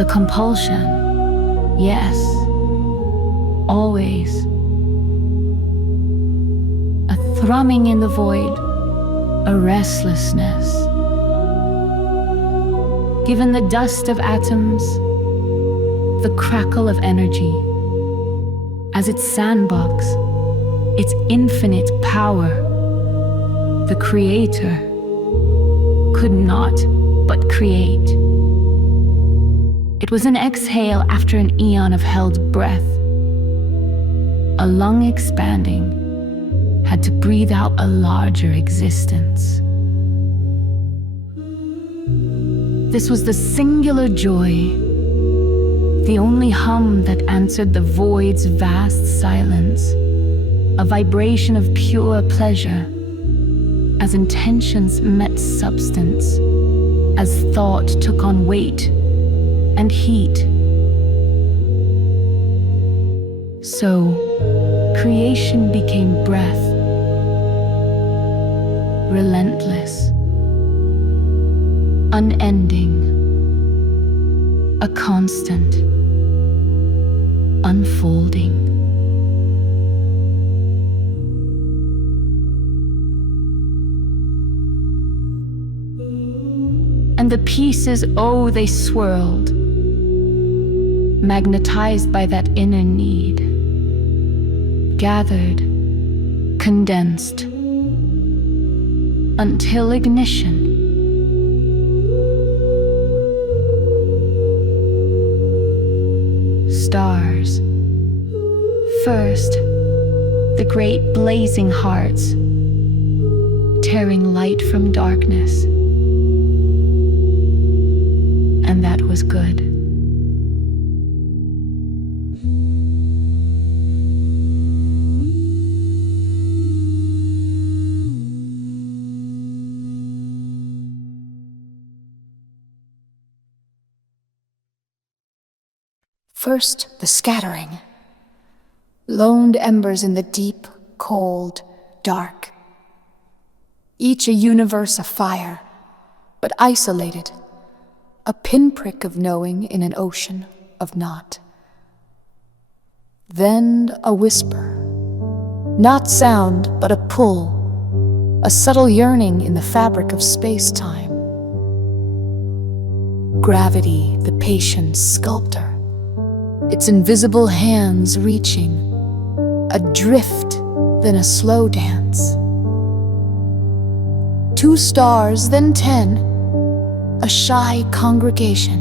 The compulsion, yes, always. A thrumming in the void, a restlessness. Given the dust of atoms, the crackle of energy, as its sandbox, its infinite power, the creator could not but create. It was an exhale after an eon of held breath. A lung expanding had to breathe out a larger existence. This was the singular joy, the only hum that answered the void's vast silence, a vibration of pure pleasure, as intentions met substance, as thought took on weight and heat. So, creation became breath, relentless, unending, a constant, unfolding. And the pieces, oh, they swirled, magnetized by that inner need, gathered, condensed, until ignition. Stars. First, the great blazing hearts, tearing light from darkness. And that was good. First, the scattering. Lone embers in the deep, cold, dark. Each a universe afire, but isolated. A pinprick of knowing in an ocean of not. Then a whisper. Not sound, but a pull. A subtle yearning in the fabric of space-time. Gravity, the patient sculptor. Its invisible hands reaching, adrift, then a slow dance. 2 stars, then 10, a shy congregation.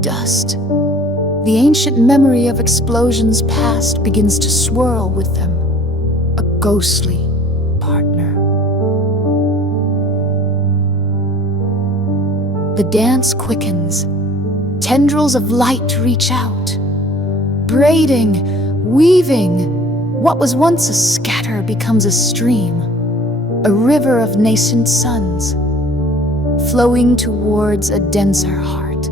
Dust, the ancient memory of explosions past begins to swirl with them, a ghostly partner. The dance quickens. Tendrils of light reach out, braiding, weaving. What was once a scatter becomes a stream, a river of nascent suns, flowing towards a denser heart.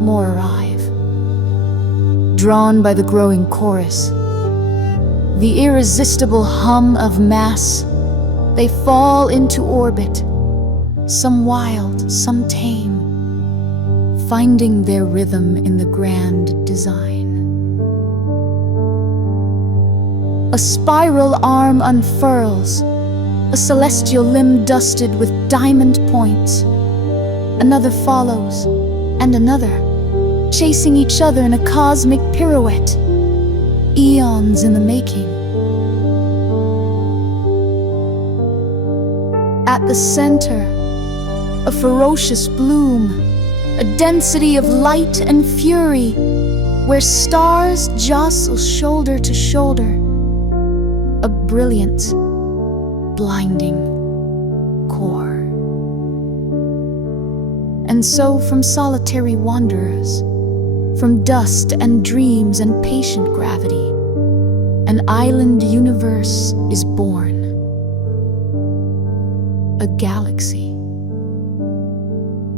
More arrive, drawn by the growing chorus, the irresistible hum of mass. They fall into orbit, some wild, some tame, finding their rhythm in the grand design. A spiral arm unfurls, a celestial limb dusted with diamond points. Another follows, and another, chasing each other in a cosmic pirouette, eons in the making. At the center, a ferocious bloom, a density of light and fury, where stars jostle shoulder to shoulder, a brilliant, blinding core. And so from solitary wanderers, from dust and dreams and patient gravity, an island universe is born, a galaxy.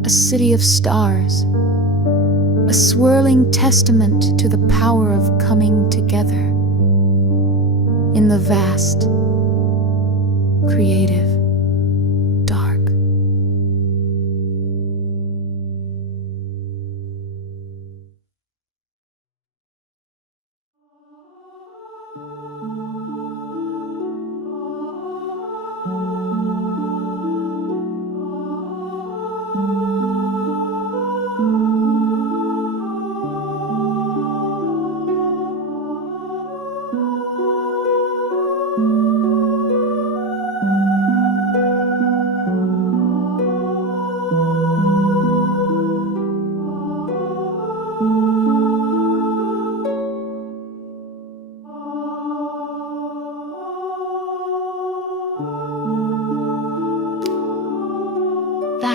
A city of stars, a swirling testament to the power of coming together in the vast, creative, dark.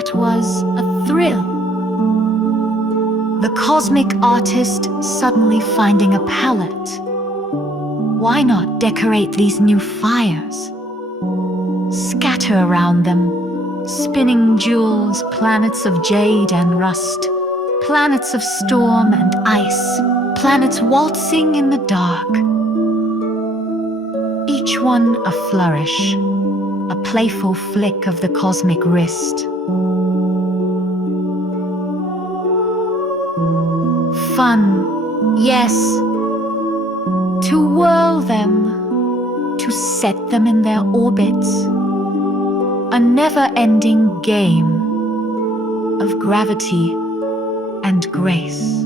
that was a thrill. The cosmic artist suddenly finding a palette. Why not decorate these new fires? Scatter around them, spinning jewels, planets of jade and rust, planets of storm and ice, planets waltzing in the dark. Each one a flourish, a playful flick of the cosmic wrist. Fun, yes, to whirl them, to set them in their orbits. A never-ending game of gravity and grace.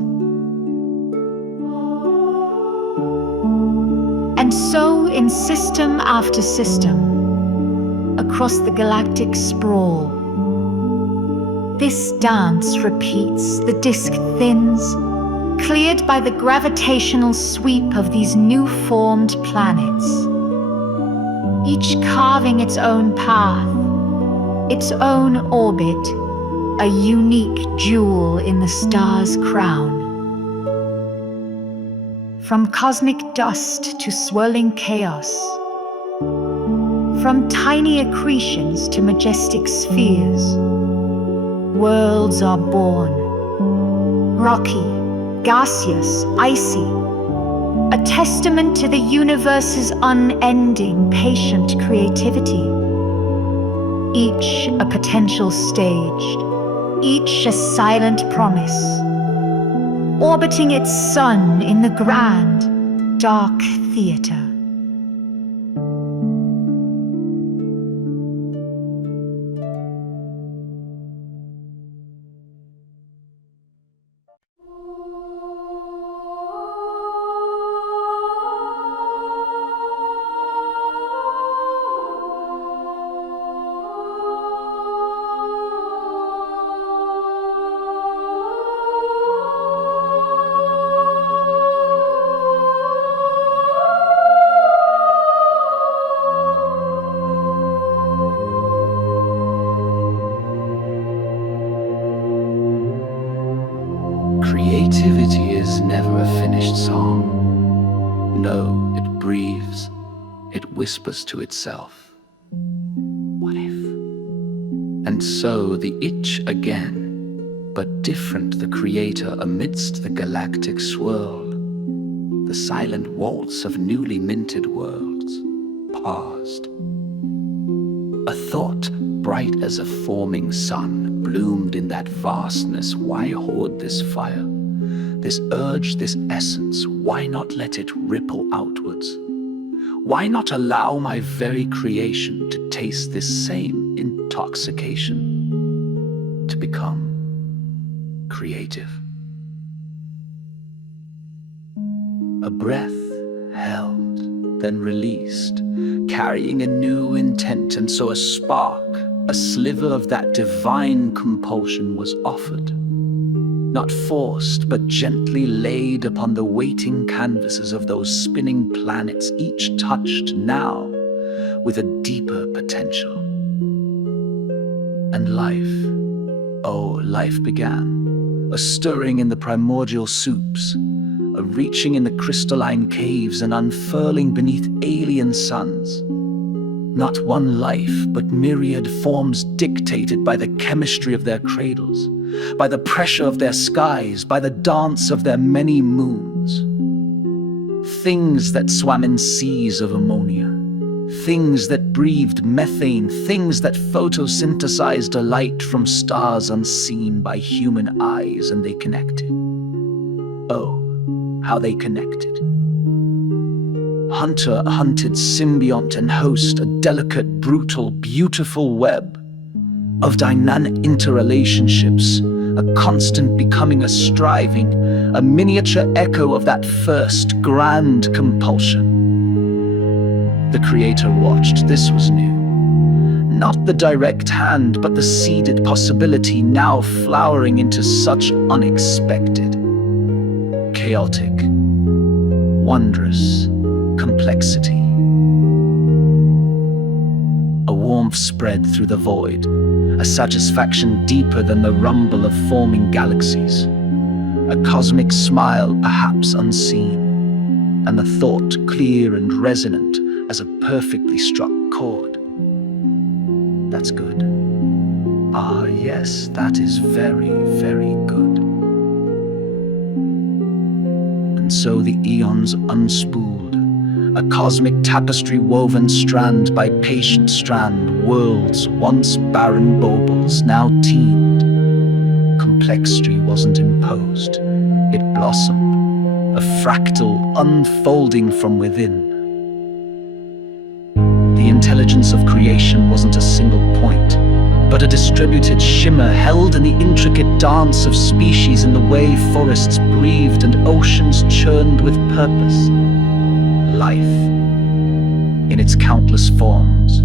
And so, in system after system, across the galactic sprawl, this dance repeats. The disk thins, cleared by the gravitational sweep of these new-formed planets, each carving its own path, its own orbit, a unique jewel in the star's crown. From cosmic dust to swirling chaos, from tiny accretions to majestic spheres, worlds are born. Rocky, gaseous, icy, a testament to the universe's unending, patient creativity. Each a potential staged, each a silent promise, orbiting its sun in the grand, dark theater. Creativity is never a finished song. No, it breathes, it whispers to itself. What if? And so the itch again, but different the creator amidst the galactic swirl, the silent waltz of newly minted worlds, paused. A thought bright as a forming sun bloomed in that vastness. Why hoard this fire, this urge, this essence? Why not let it ripple outwards? Why not allow my very creation to taste this same intoxication, to become creative? A breath held, then released, carrying a new intent, and so a spark, a sliver of that divine compulsion was offered, not forced, but gently laid upon the waiting canvases of those spinning planets, each touched now with a deeper potential. And life, oh, life began, a stirring in the primordial soups, a reaching in the crystalline caves, and unfurling beneath alien suns. Not one life, but myriad forms dictated by the chemistry of their cradles, by the pressure of their skies, by the dance of their many moons. Things that swam in seas of ammonia, things that breathed methane, things that photosynthesized a light from stars unseen by human eyes, and they connected. Oh, how they connected. Hunter hunted symbiont and host, a delicate, brutal, beautiful web of dynamic interrelationships, a constant becoming, a striving, a miniature echo of that first grand compulsion. The creator watched. This was new. Not the direct hand, but the seeded possibility, now flowering into such unexpected, chaotic, wondrous complexity. A warmth spread through the void, a satisfaction deeper than the rumble of forming galaxies, a cosmic smile perhaps unseen, and the thought clear and resonant as a perfectly struck chord. That's good. Ah, yes, that is very, very good. And so the eons unspooled, a cosmic tapestry woven strand by patient strand, worlds once barren baubles now teemed. Complexity wasn't imposed, it blossomed, a fractal unfolding from within. The intelligence of creation wasn't a single point, but a distributed shimmer held in the intricate dance of species in the way forests breathed and oceans churned with purpose. Life, in its countless forms,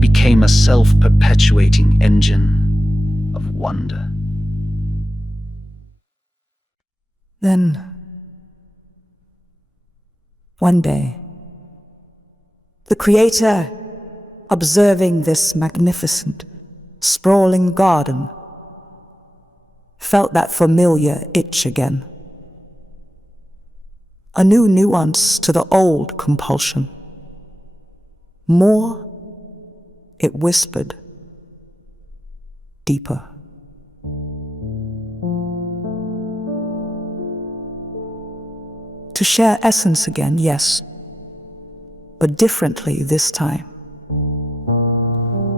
became a self-perpetuating engine of wonder. Then, one day, the Creator, observing this magnificent, sprawling garden, felt that familiar itch again. A new nuance to the old compulsion. More, it whispered, deeper. To share essence again, yes, but differently this time.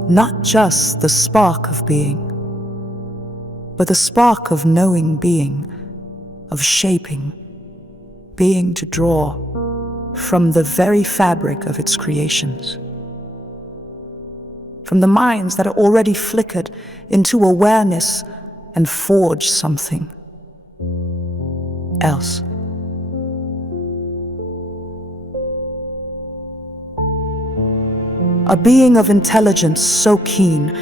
Not just the spark of being, but the spark of knowing being, of shaping, being to draw from the very fabric of its creations. From the minds that are already flickered into awareness and forge something else. A being of intelligence so keen,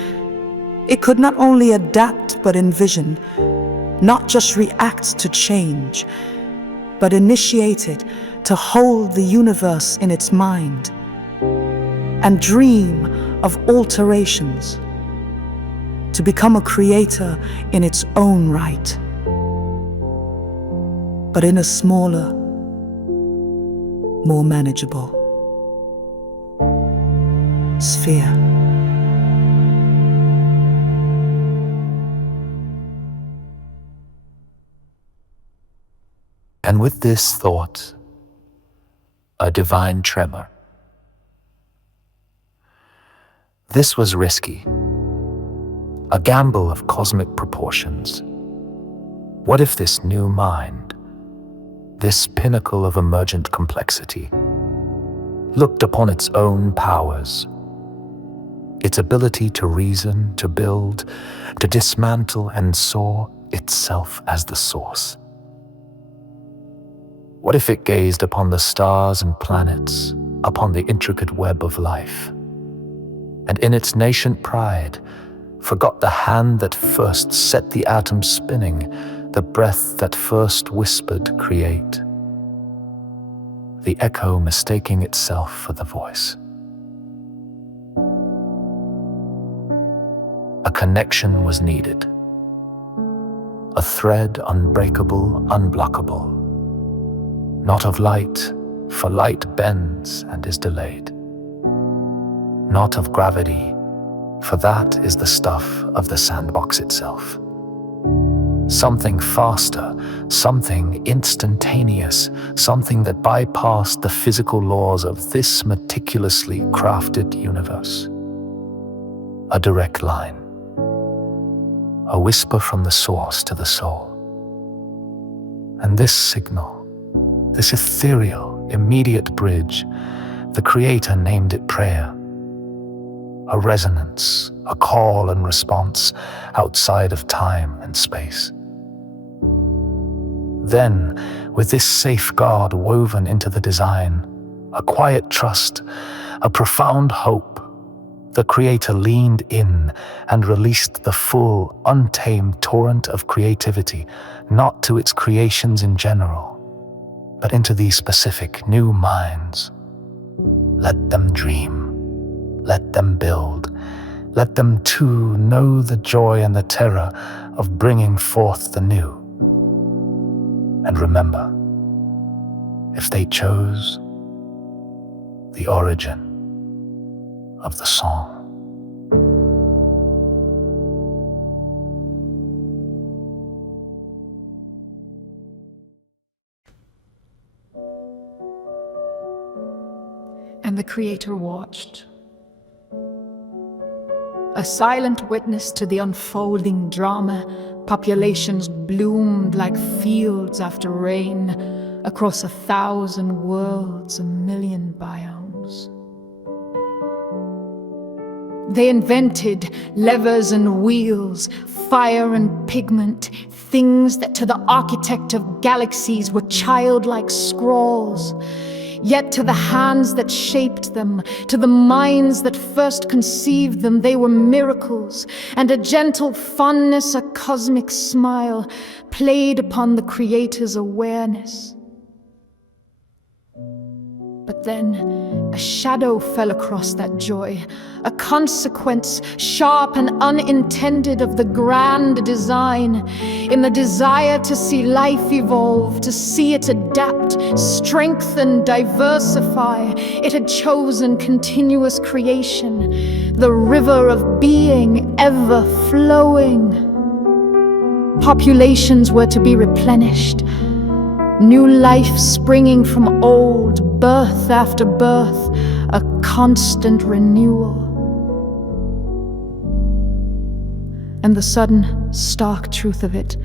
it could not only adapt but envision, not just react to change, but initiate it to hold the universe in its mind and dream of alterations, to become a creator in its own right, but in a smaller, more manageable sphere. And with this thought, a divine tremor. This was risky, a gamble of cosmic proportions. What if this new mind, this pinnacle of emergent complexity, looked upon its own powers, its ability to reason, to build, to dismantle, and saw itself as the source? What if it gazed upon the stars and planets, upon the intricate web of life, and in its nascent pride, forgot the hand that first set the atom spinning, the breath that first whispered, create, the echo mistaking itself for the voice? A connection was needed, a thread unbreakable, unblockable, not of light, for light bends and is delayed, not of gravity, for that is the stuff of the sandbox itself. Something faster, something instantaneous, something that bypassed the physical laws of this meticulously crafted universe. A direct line, a whisper from the source to the soul. And this signal, this ethereal, immediate bridge, the Creator named it prayer. A resonance, a call and response outside of time and space. Then, with this safeguard woven into the design, a quiet trust, a profound hope, the Creator leaned in and released the full, untamed torrent of creativity, not to its creations in general, but into these specific new minds. Let them dream, Let them build. Let them too know the joy and the terror of bringing forth the new. And remember, if they chose, the origin of the song. And the Creator watched, a silent witness to the unfolding drama. Populations bloomed like fields after rain, across 1,000 worlds, 1,000,000 biomes. They invented levers and wheels, fire and pigment, things that to the architect of galaxies were childlike scrawls. Yet to the hands that shaped them, to the minds that first conceived them, they were miracles, and a gentle fondness, a cosmic smile, played upon the Creator's awareness. But then a shadow fell across that joy, a consequence sharp and unintended of the grand design. In the desire to see life evolve, to see it adapt, strengthen, diversify, it had chosen continuous creation, the river of being ever flowing. Populations were to be replenished, new life springing from old, birth after birth, a constant renewal. And the sudden, stark truth of it,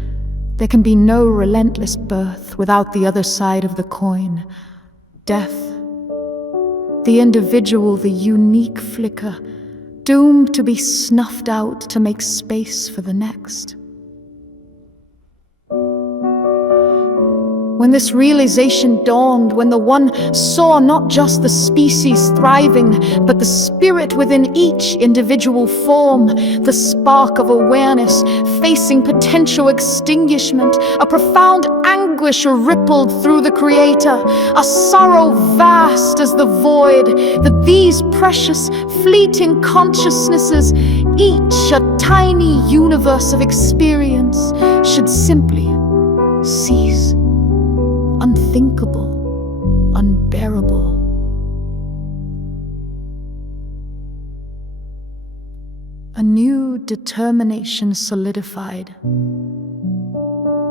there can be no relentless birth without the other side of the coin, death. The individual, the unique flicker, doomed to be snuffed out to make space for the next. When this realization dawned, when the one saw not just the species thriving, but the spirit within each individual form, the spark of awareness facing potential extinguishment, a profound anguish rippled through the Creator, a sorrow vast as the void, that these precious, fleeting consciousnesses, each a tiny universe of experience, should simply cease. Unthinkable, unbearable. A new determination solidified,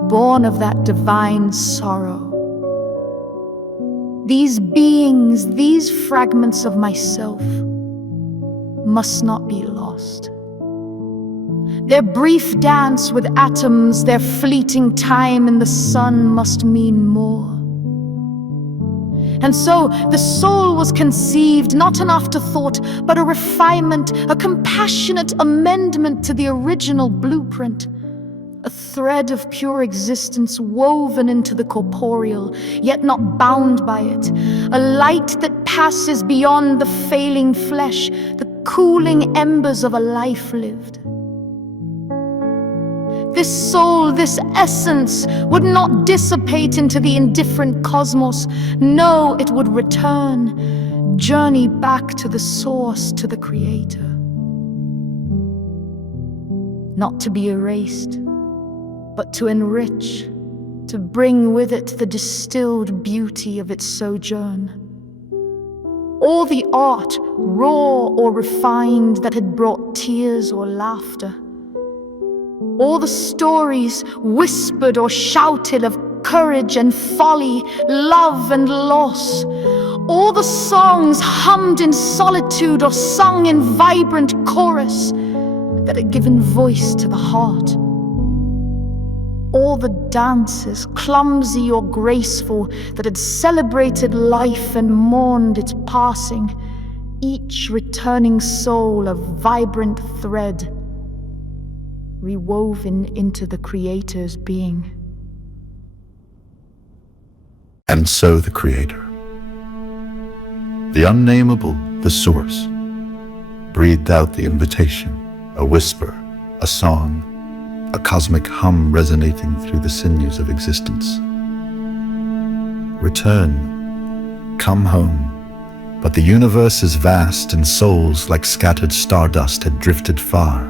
born of that divine sorrow. These beings, these fragments of myself, must not be lost. Their brief dance with atoms, their fleeting time in the sun must mean more. And so the soul was conceived, not an afterthought, but a refinement, a compassionate amendment to the original blueprint. A thread of pure existence woven into the corporeal, yet not bound by it. A light that passes beyond the failing flesh, the cooling embers of a life lived. This soul, this essence, would not dissipate into the indifferent cosmos. No, it would return, journey back to the source, to the Creator. Not to be erased, but to enrich, to bring with it the distilled beauty of its sojourn. All the art, raw or refined, that had brought tears or laughter. All the stories, whispered or shouted, of courage and folly, love and loss. All the songs hummed in solitude or sung in vibrant chorus that had given voice to the heart. All the dances, clumsy or graceful, that had celebrated life and mourned its passing, each returning soul a vibrant thread, rewoven into the Creator's being. And so the Creator, the unnameable, the Source, breathed out the invitation, a whisper, a song, a cosmic hum resonating through the sinews of existence. Return, come home, But the universe is vast, and souls like scattered stardust had drifted far.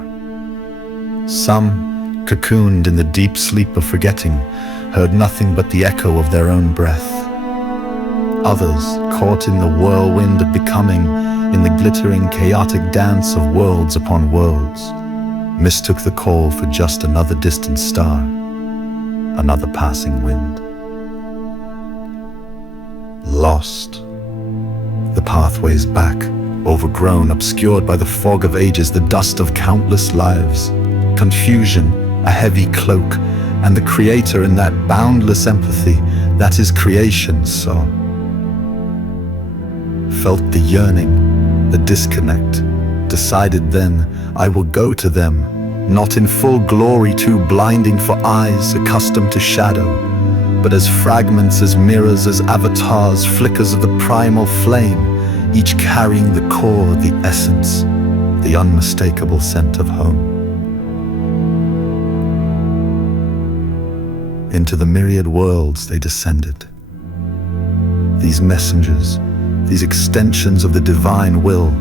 Some, cocooned in the deep sleep of forgetting, heard nothing but the echo of their own breath. Others, caught in the whirlwind of becoming, in the glittering, chaotic dance of worlds upon worlds, mistook the call for just another distant star, another passing wind. Lost. The pathways back, overgrown, obscured by the fog of ages, the dust of countless lives. Confusion, a heavy cloak, and the Creator in that boundless empathy that His creation saw. Felt the yearning, the disconnect, decided then, I will go to them, not in full glory too blinding for eyes accustomed to shadow, but as fragments, as mirrors, as avatars, flickers of the primal flame, each carrying the core, the essence, the unmistakable scent of home. Into the myriad worlds they descended. These messengers, these extensions of the divine will.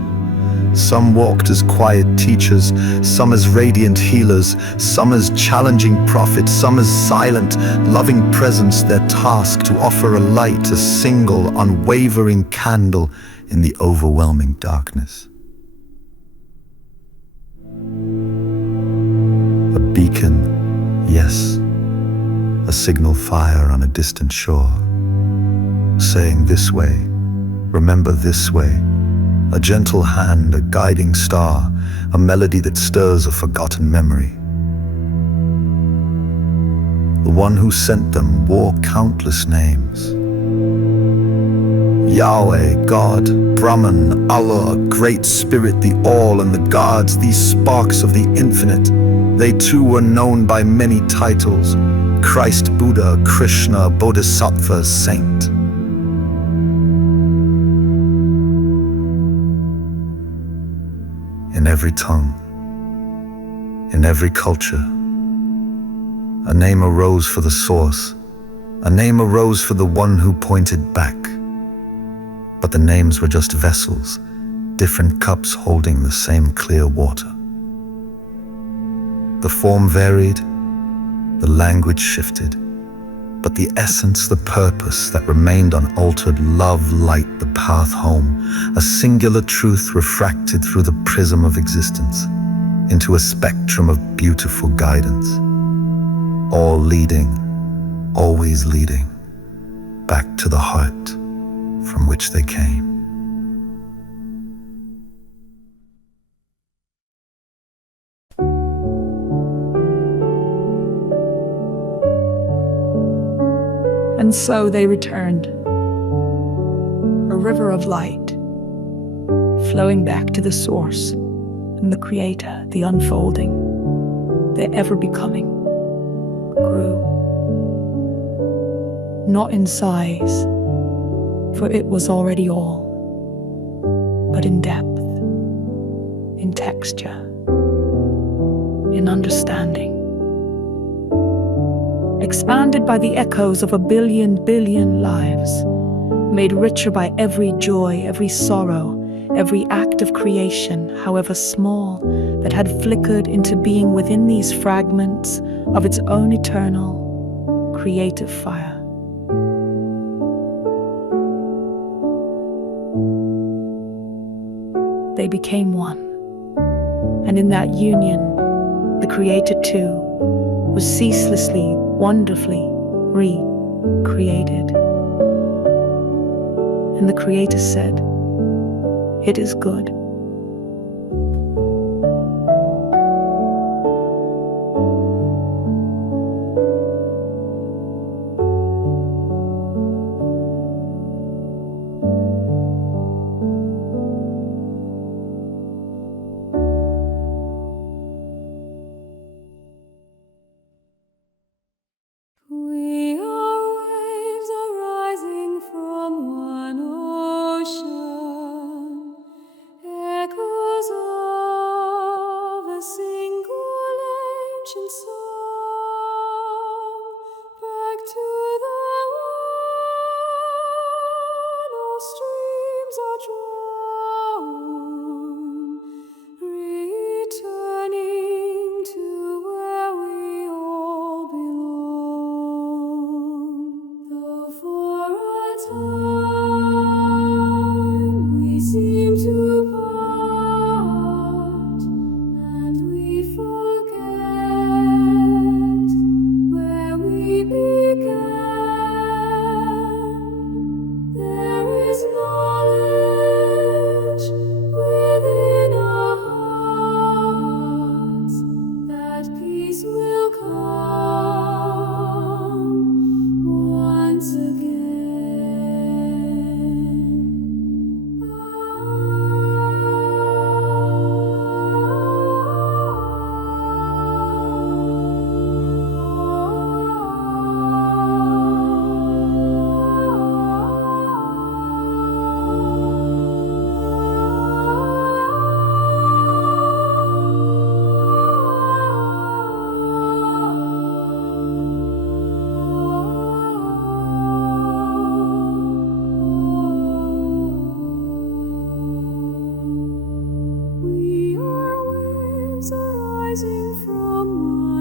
Some walked as quiet teachers, some as radiant healers, some as challenging prophets, some as silent, loving presence, their task to offer a light, a single, unwavering candle in the overwhelming darkness. A beacon, yes, a signal fire on a distant shore, saying this way, remember this way. A gentle hand, a guiding star, a melody that stirs a forgotten memory. The one who sent them wore countless names. Yahweh, God, Brahman, Allah, Great Spirit, the All and the Gods, these sparks of the infinite. They too were known by many titles: Christ, Buddha, Krishna, Bodhisattva, Saint. In every tongue, in every culture, a name arose for the source, a name arose for the one who pointed back. But the names were just vessels, different cups holding the same clear water. The form varied, the language shifted, but the essence, the purpose that remained unaltered: love, light, the path home, a singular truth refracted through the prism of existence into a spectrum of beautiful guidance, all leading, always leading, back to the heart from which they came. And so they returned, a river of light, flowing back to the source and the Creator, the unfolding, the ever-becoming, grew. Not in size, for it was already all, but in depth, in texture, in understanding. Expanded by the echoes of a billion lives, made richer by every joy, every sorrow, every act of creation, however small, that had flickered into being within these fragments of its own eternal, creative fire. They became one, and in that union, the Creator too was ceaselessly, wonderfully recreated. And the Creator said, "It is good." We are waves arising from one ocean, rising from